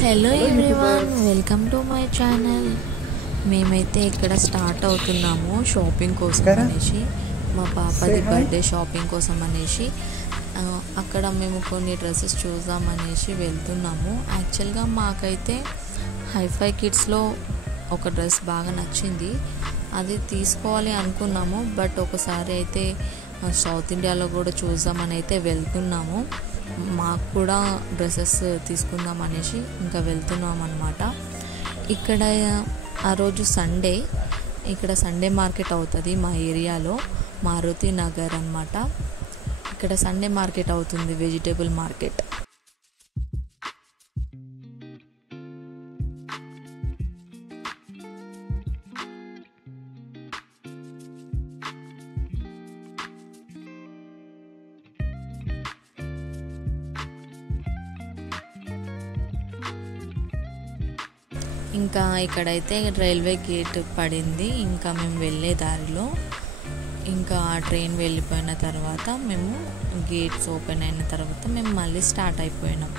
Hello everyone, welcome to my channel. మేమైతే ఇక్కడ start అవుతున్నాము షాపింగ్ కోసం అనేసి, మా పాపది బర్త్డే షాపింగ్ కోసం అనేసి. అక్కడ మేము కొన్ని డ్రెస్సెస్ చూద్దామనేసి వెళ్తున్నాము. యాక్చువల్గా మాకైతే హైఫై కిడ్స్లో ఒక డ్రెస్ బాగా నచ్చింది, అది తీసుకోవాలి అనుకున్నాము. బట్ ఒకసారి అయితే సౌత్ ఇండియాలో కూడా చూద్దామని అయితే వెళ్తున్నాము. మాకు కూడా డ్రెస్సెస్ తీసుకుందాం అనేసి ఇంకా వెళ్తున్నాం అన్నమాట. ఇక్కడ ఆ రోజు సండే, ఇక్కడ సండే మార్కెట్ అవుతుంది మా ఏరియాలో, మారుతి నగర్ అన్నమాట. ఇక్కడ సండే మార్కెట్ అవుతుంది, వెజిటేబుల్ మార్కెట్. ఇంకా ఇక్కడైతే రైల్వే గేట్ పడింది. ఇంకా మేము వెళ్ళే దారిలో ఇంకా ట్రైన్ వెళ్ళిపోయిన తర్వాత మేము గేట్స్ ఓపెన్ అయిన తర్వాత మేము మళ్ళీ స్టార్ట్ అయిపోయినాం.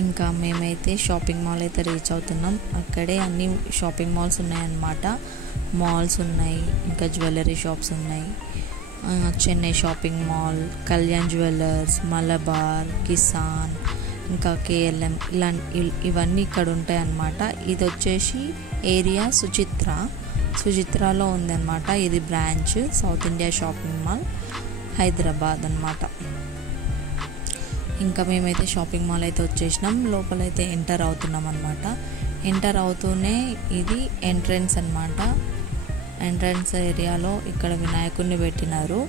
ఇంకా మేమైతే షాపింగ్ మాల్ అయితే రీచ్ అవుతున్నాం. అక్కడే అన్ని షాపింగ్ మాల్స్ ఉన్నాయన్నమాట. మాల్స్ ఉన్నాయి, ఇంకా జ్యువెలరీ షాప్స్ ఉన్నాయి. Chennai shopping mall, Kalyan jewellers, Malabar, Kisan, ఇంకా కేఎల్ఎం, ఇవన్నీ ఇక్కడ ఉంటాయి అన్నమాట. ఇది వచ్చేసి ఏరియా సుచిత్రాలో ఉందన్నమాట. ఇది branch south India shopping mall, Hyderabad అన్నమాట. ఇంకా మేమైతే షాపింగ్ మాల్ అయితే వచ్చేసినాం. లోపలైతే ఎంటర్ అవుతున్నాం అనమాట. ఎంటర్ అవుతూనే ఇది ఎంట్రన్స్ అనమాట. ఎంట్రన్స్ ఏరియాలో ఇక్కడ వినాయకుడిని పెట్టినారు.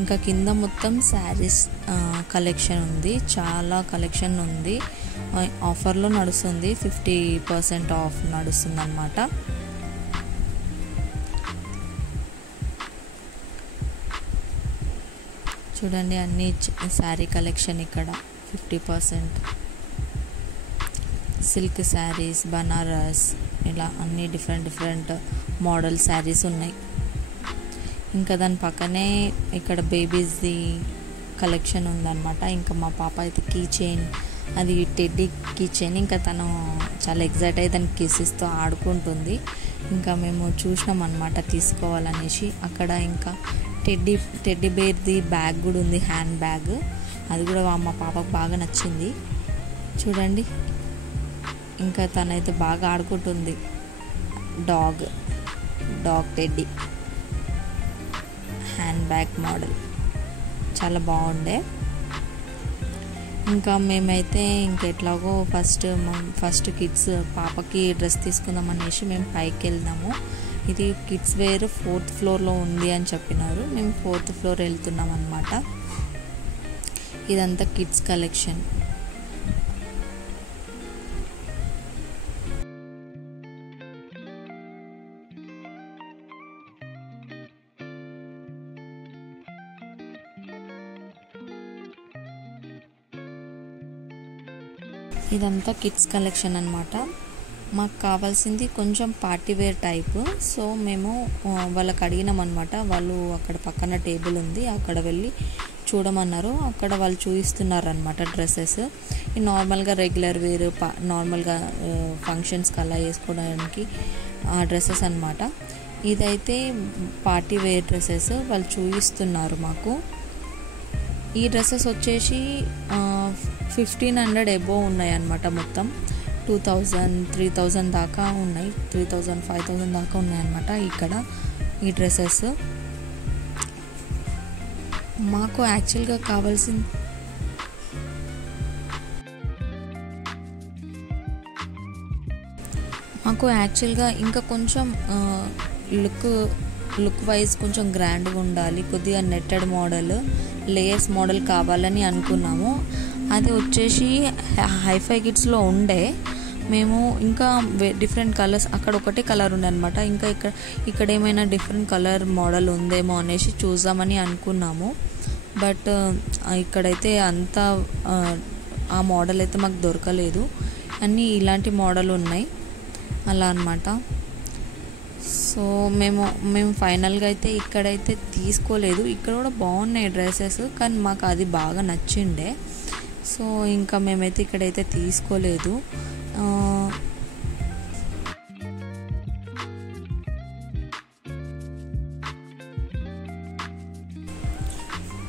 ఇంకా కింద మొత్తం శారీస్ కలెక్షన్ ఉంది, చాలా కలెక్షన్ ఉంది. ఆఫర్లో నడుస్తుంది, 50% ఆఫ్ నడుస్తుంది అనమాట. చూడండి, అన్ని శారీ కలెక్షన్ ఇక్కడ 50%. సిల్క్ శారీస్, బనారస్, ఇలా అన్ని డిఫరెంట్ మోడల్ శారీస్ ఉన్నాయి. ఇంకా దాని పక్కనే ఇక్కడ బేబీస్ది కలెక్షన్ ఉందన్నమాట. ఇంకా మా పాప అయితే కీ చైన్, అది టెడ్డీ కీ చైన్, ఇంకా తను చాలా ఎగ్జైట్ అయ్యి దానికి కిసిస్తూ ఆడుకుంటుంది. ఇంకా మేము చూసినాం అన్నమాట తీసుకోవాలనేసి. అక్కడ ఇంకా టెడ్డీ బేర్ది బ్యాగ్ కూడా ఉంది, హ్యాండ్ బ్యాగ్. అది కూడా మా పాపకు బాగా నచ్చింది. చూడండి, ఇంకా తనైతే బాగా ఆడుకుంటుంది. Dog teddy hand bag model చాలా బాగుండే. ఇంకా మేమైతే ఇంకెట్లాగో ఫస్ట్ కిడ్స్ పాపకి డ్రెస్ తీసుకుందాం అనేసి మేము పైకి వెళ్దాము. ఇది కిడ్స్ వేర్ 4th ఫ్లోర్లో ఉంది అని చెప్పినారు. మేము 4th ఫ్లోర్ వెళ్తున్నాం అన్నమాట. ఇదంతా కిడ్స్ కలెక్షన్. ఇదంతా కిడ్స్ కలెక్షన్ అన్నమాట. మాకు కావాల్సింది కొంచెం పార్టీ వేర్ టైప్. సో మేము వాళ్ళకి అడిగినాం అనమాట. వాళ్ళు అక్కడ పక్కన టేబుల్ ఉంది, అక్కడ వెళ్ళి చూడమన్నారు. అక్కడ వాళ్ళు చూపిస్తున్నారు అనమాట డ్రెస్సెస్. ఈ నార్మల్గా రెగ్యులర్ వేర్, నార్మల్గా ఫంక్షన్స్కి అలా వేసుకోవడానికి ఆ డ్రెస్సెస్ అనమాట. ఇదైతే పార్టీ వేర్ డ్రెస్సెస్ వాళ్ళు చూపిస్తున్నారు మాకు. ఈ డ్రెస్సెస్ వచ్చేసి 1500 ఎబో ఉన్నాయి అన్నమాట. మొత్తం 2000, 3000 దాకా ఉన్నాయి, 3000, 5000 దాకా ఉన్నాయన్నమాట ఇక్కడ ఈ డ్రెస్సెస్. మాకు యాక్చువల్గా కావాల్సింది మాకు యాక్చువల్గా ఇంకా కొంచెం లుక్ వైజ్ కొంచెం గ్రాండ్గా ఉండాలి, కొద్దిగా నెట్టెడ్ మోడల్, లేయర్స్ మోడల్ కావాలని అనుకున్నాము. అది వచ్చేసి హైఫై కిడ్స్లో ఉండే. మేము ఇంకా డిఫరెంట్ కలర్స్, అక్కడ ఒకటే కలర్ ఉండే అనమాట, ఇంకా ఇక్కడ ఏమైనా డిఫరెంట్ కలర్ మోడల్ ఉందేమో అనేసి చూద్దామని అనుకున్నాము. బట్ ఇక్కడైతే అంత ఆ మోడల్ అయితే మాకు దొరకలేదు, అన్నీ ఇలాంటి మోడల్ ఉన్నాయి అలా అనమాట. సో మేము ఫైనల్గా అయితే ఇక్కడైతే తీసుకోలేదు. ఇక్కడ కూడా బాగున్నాయి డ్రెస్సెస్, కానీ మాకు అది బాగా నచ్చిండే. సో ఇంకా మేమైతే ఇక్కడైతే తీసుకోలేదు.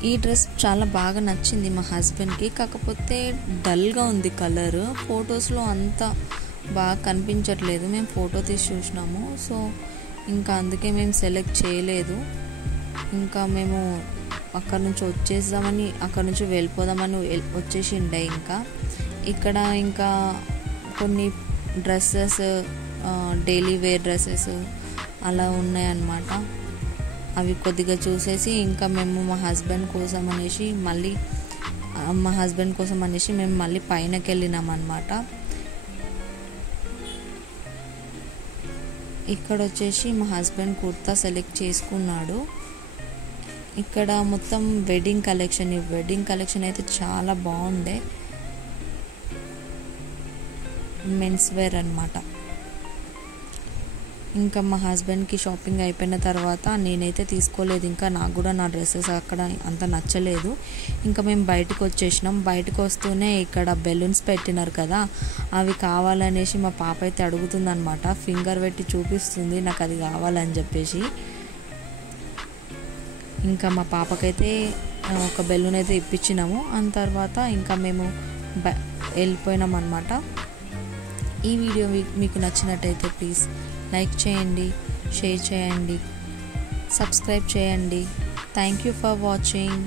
ఈ డ్రెస్ చాలా బాగా నచ్చింది మా హస్బెండ్కి, కాకపోతే డల్గా ఉంది కలర్, ఫొటోస్లో అంత బాగా కనిపించట్లేదు. మేము ఫోటో తీసి చూసినాము, సో ఇంకా అందుకే మేము సెలెక్ట్ చేయలేదు. ఇంకా మేము అక్కడ నుంచి వచ్చేద్దామని, అక్కడ నుంచి వెళ్ళిపోదామని వచ్చేసిండే. ఇంకా ఇక్కడ ఇంకా కొన్ని డ్రెస్సెస్, డైలీ వేర్ డ్రెస్సెస్ అలా ఉన్నాయన్నమాట. అవి కొద్దిగా చూసేసి ఇంకా మేము మా హస్బెండ్ కోసం అనేసి మేము మళ్ళీ పైనకి వెళ్ళినాం అన్నమాట. ఇక్కడ వచ్చేసి మా హస్బెండ్ కుర్తా సెలెక్ట్ చేసుకున్నాడు. ఇక్కడ మొత్తం వెడ్డింగ్ కలెక్షన్, ఈ వెడ్డింగ్ కలెక్షన్ అయితే చాలా బాగుండే, మెన్స్ వేర్ అన్నమాట. ఇంకా మా హస్బెండ్కి షాపింగ్ అయిపోయిన తర్వాత నేనైతే తీసుకోలేదు, ఇంకా నాకు కూడా నా డ్రెస్సెస్ అక్కడ అంత నచ్చలేదు. ఇంకా మేము బయటకు వచ్చేసినాం. బయటకు వస్తూనే ఇక్కడ బెలూన్స్ పెట్టినారు కదా, అవి కావాలనేసి మా పాప అయితే అడుగుతుందన్నమాట, ఫింగర్ పెట్టి చూపిస్తుంది నాకు అది కావాలని చెప్పేసి. ఇంకా మా పాపకైతే ఒక బెలూన్ అయితే ఇప్పించినాము. ఆ తర్వాత ఇంకా మేము వెళ్ళిపోయినాం అన్నమాట. ఈ వీడియో మీకు నచ్చినట్టయితే ప్లీజ్ లైక్ చేయండి, షేర్ చేయండి, సబ్స్క్రైబ్ చేయండి. Thank you for watching.